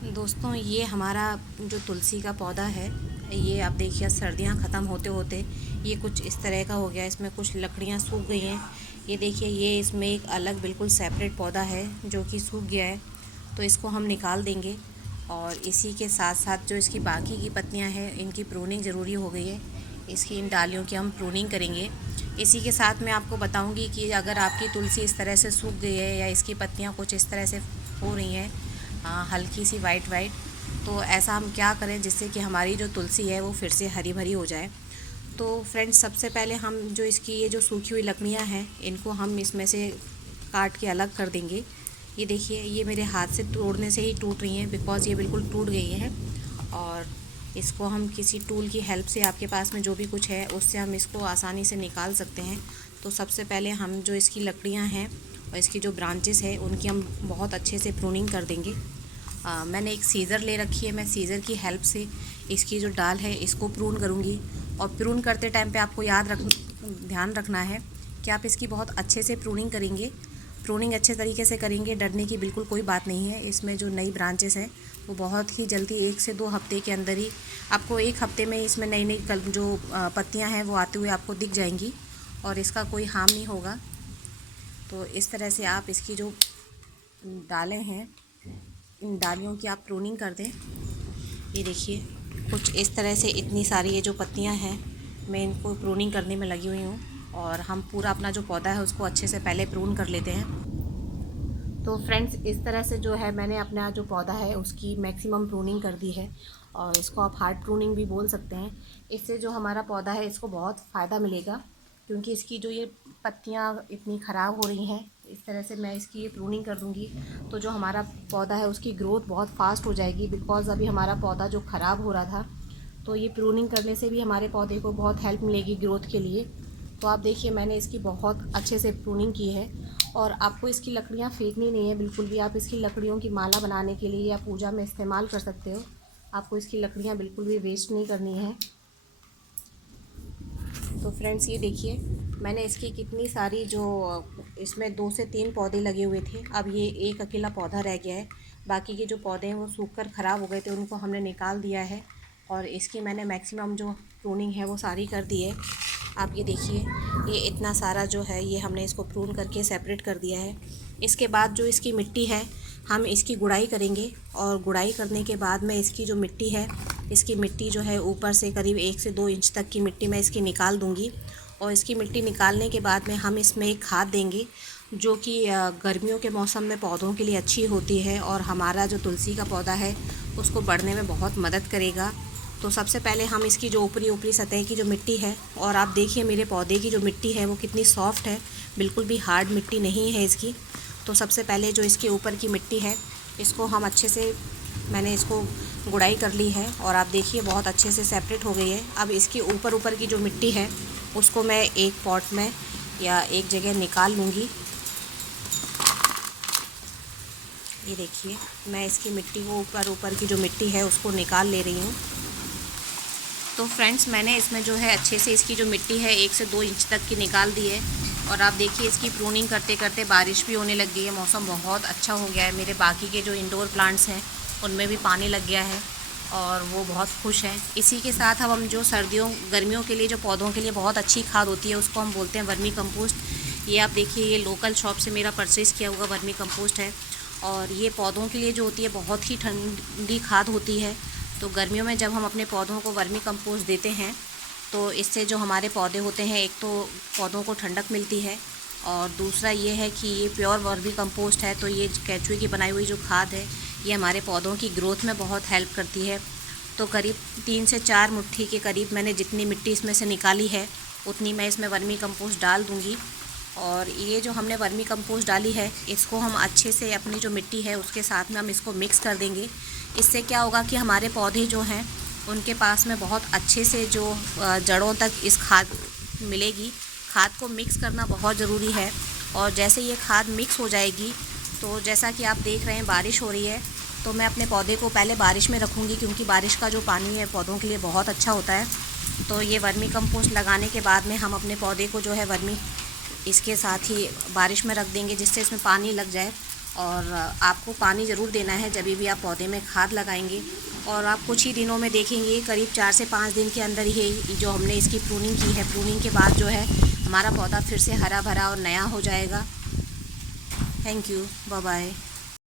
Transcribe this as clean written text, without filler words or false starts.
दोस्तों, ये हमारा जो तुलसी का पौधा है, ये आप देखिए सर्दियाँ ख़त्म होते होते ये कुछ इस तरह का हो गया। इसमें कुछ लकड़ियाँ सूख गई हैं। ये देखिए, ये इसमें एक अलग बिल्कुल सेपरेट पौधा है जो कि सूख गया है। तो इसको हम निकाल देंगे और इसी के साथ साथ जो इसकी बाकी की पत्तियां हैं, इनकी प्रूनिंग ज़रूरी हो गई है। इसकी इन डालियों की हम प्रूनिंग करेंगे। इसी के साथ मैं आपको बताऊंगी कि अगर आपकी तुलसी इस तरह से सूख गई है या इसकी पत्तियां कुछ इस तरह से हो रही हैं, हल्की सी वाइट वाइट, तो ऐसा हम क्या करें जिससे कि हमारी जो तुलसी है वो फिर से हरी भरी हो जाए। तो फ्रेंड्स, सबसे पहले हम जो इसकी ये जो सूखी हुई लकड़ियाँ हैं, इनको हम इसमें से काट के अलग कर देंगे। ये देखिए, ये मेरे हाथ से तोड़ने से ही टूट रही हैं, बिकॉज़ ये बिल्कुल टूट गई है। और इसको हम किसी टूल की हेल्प से, आपके पास में जो भी कुछ है उससे हम इसको आसानी से निकाल सकते हैं। तो सबसे पहले हम जो इसकी लकड़ियाँ हैं और इसकी जो ब्रांचेस है, उनकी हम बहुत अच्छे से प्रूनिंग कर देंगे। मैंने एक सीज़र ले रखी है। मैं सीज़र की हेल्प से इसकी जो डाल है इसको प्रून करूँगी। और प्रून करते टाइम पे आपको ध्यान रखना है कि आप इसकी बहुत अच्छे से प्रूनिंग करेंगे। प्रूनिंग अच्छे तरीके से करेंगे, डरने की बिल्कुल कोई बात नहीं है। इसमें जो नई ब्रांचेस हैं वो बहुत ही जल्दी 1 से 2 हफ्ते के अंदर ही आपको, 1 हफ्ते में इसमें नई नई जो पत्तियां हैं वो आते हुए आपको दिख जाएंगी और इसका कोई हार्म नहीं होगा। तो इस तरह से आप इसकी जो डालें हैं, इन डालियों की आप प्रूनिंग कर दें। ये देखिए, कुछ इस तरह से इतनी सारी ये जो पत्तियां हैं, मैं इनको प्रूनिंग करने में लगी हुई हूँ। और हम पूरा अपना जो पौधा है उसको अच्छे से पहले प्रून कर लेते हैं। तो फ्रेंड्स, इस तरह से जो है मैंने अपना जो पौधा है उसकी मैक्सिमम प्रूनिंग कर दी है। और इसको आप हार्ड प्रूनिंग भी बोल सकते हैं। इससे जो हमारा पौधा है इसको बहुत फ़ायदा मिलेगा, क्योंकि इसकी जो ये पत्तियां इतनी ख़राब हो रही हैं, इस तरह से मैं इसकी ये प्रूनिंग कर दूंगी तो जो हमारा पौधा है उसकी ग्रोथ बहुत फास्ट हो जाएगी। बिकॉज़ अभी हमारा पौधा जो ख़राब हो रहा था, तो ये प्रूनिंग करने से भी हमारे पौधे को बहुत हेल्प मिलेगी ग्रोथ के लिए। तो आप देखिए, मैंने इसकी बहुत अच्छे से प्रूनिंग की है। और आपको इसकी लकड़ियाँ फेंकनी नहीं है बिल्कुल भी। आप इसकी लकड़ियों की माला बनाने के लिए या पूजा में इस्तेमाल कर सकते हो। आपको इसकी लकड़ियाँ बिल्कुल भी वेस्ट नहीं करनी है। तो फ्रेंड्स, ये देखिए, मैंने इसकी कितनी सारी जो इसमें 2 से 3 पौधे लगे हुए थे, अब ये एक अकेला पौधा रह गया है। बाकी के जो पौधे हैं वो सूखकर ख़राब हो गए थे, उनको हमने निकाल दिया है। और इसकी मैंने मैक्सिमम जो प्रूनिंग है वो सारी कर दी है। आप ये देखिए, ये इतना सारा जो है ये हमने इसको प्रून करके सेपरेट कर दिया है। इसके बाद जो इसकी मिट्टी है, हम इसकी गुड़ाई करेंगे। और गुड़ाई करने के बाद में इसकी जो मिट्टी है, इसकी मिट्टी जो है ऊपर से करीब 1 से 2 इंच तक की मिट्टी मैं इसकी निकाल दूंगी। और इसकी मिट्टी निकालने के बाद में हम इसमें एक खाद देंगे जो कि गर्मियों के मौसम में पौधों के लिए अच्छी होती है और हमारा जो तुलसी का पौधा है उसको बढ़ने में बहुत मदद करेगा। तो सबसे पहले हम इसकी जो ऊपरी ऊपरी सतह की जो मिट्टी है, और आप देखिए मेरे पौधे की जो मिट्टी है वो कितनी सॉफ्ट है, बिल्कुल भी हार्ड मिट्टी नहीं है इसकी। तो सबसे पहले जो इसके ऊपर की मिट्टी है, इसको हम अच्छे से, मैंने इसको गुड़ाई कर ली है और आप देखिए बहुत अच्छे से सेपरेट हो गई है। अब इसके ऊपर ऊपर की जो मिट्टी है उसको मैं एक पॉट में या एक जगह निकाल लूँगी। ये देखिए, मैं इसकी मिट्टी को, ऊपर ऊपर की जो मिट्टी है उसको निकाल ले रही हूँ। तो फ्रेंड्स, मैंने इसमें जो है अच्छे से इसकी जो मिट्टी है 1 से 2 इंच तक की निकाल दी है। और आप देखिए, इसकी प्रूनिंग करते करते बारिश भी होने लग गई है, मौसम बहुत अच्छा हो गया है। मेरे बाकी के जो इंडोर प्लांट्स हैं उनमें भी पानी लग गया है और वो बहुत खुश हैं। इसी के साथ अब हम जो सर्दियों गर्मियों के लिए जो पौधों के लिए बहुत अच्छी खाद होती है उसको हम बोलते हैं वर्मी कंपोस्ट। ये आप देखिए, ये लोकल शॉप से मेरा परचेज़ किया हुआ वर्मी कंपोस्ट है। और ये पौधों के लिए जो होती है बहुत ही ठंडी खाद होती है। तो गर्मियों में जब हम अपने पौधों को वर्मी कंपोस्ट देते हैं तो इससे जो हमारे पौधे होते हैं, एक तो पौधों को ठंडक मिलती है और दूसरा ये है कि ये प्योर वर्मी कंपोस्ट है। तो ये केंचुए की बनाई हुई जो खाद है ये हमारे पौधों की ग्रोथ में बहुत हेल्प करती है। तो करीब 3 से 4 मुट्ठी के करीब मैंने जितनी मिट्टी इसमें से निकाली है उतनी मैं इसमें वर्मी कंपोस्ट डाल दूँगी। और ये जो हमने वर्मी कंपोस्ट डाली है इसको हम अच्छे से अपनी जो मिट्टी है उसके साथ में हम इसको मिक्स कर देंगे। इससे क्या होगा कि हमारे पौधे जो हैं उनके पास में बहुत अच्छे से जो जड़ों तक इस खाद मिलेगी। खाद को मिक्स करना बहुत ज़रूरी है। और जैसे ये खाद मिक्स हो जाएगी, तो जैसा कि आप देख रहे हैं बारिश हो रही है, तो मैं अपने पौधे को पहले बारिश में रखूँगी, क्योंकि बारिश का जो पानी है पौधों के लिए बहुत अच्छा होता है। तो ये वर्मी कंपोस्ट लगाने के बाद में हम अपने पौधे को जो है वर्मी इसके साथ ही बारिश में रख देंगे, जिससे इसमें पानी लग जाए और आपको पानी ज़रूर देना है जब भी आप पौधे में खाद लगाएंगे। और आप कुछ ही दिनों में देखेंगे, करीब 4 से 5 दिन के अंदर ही जो हमने इसकी प्रूनिंग की है, प्रूनिंग के बाद जो है हमारा पौधा फिर से हरा भरा और नया हो जाएगा। Thank you, bye bye.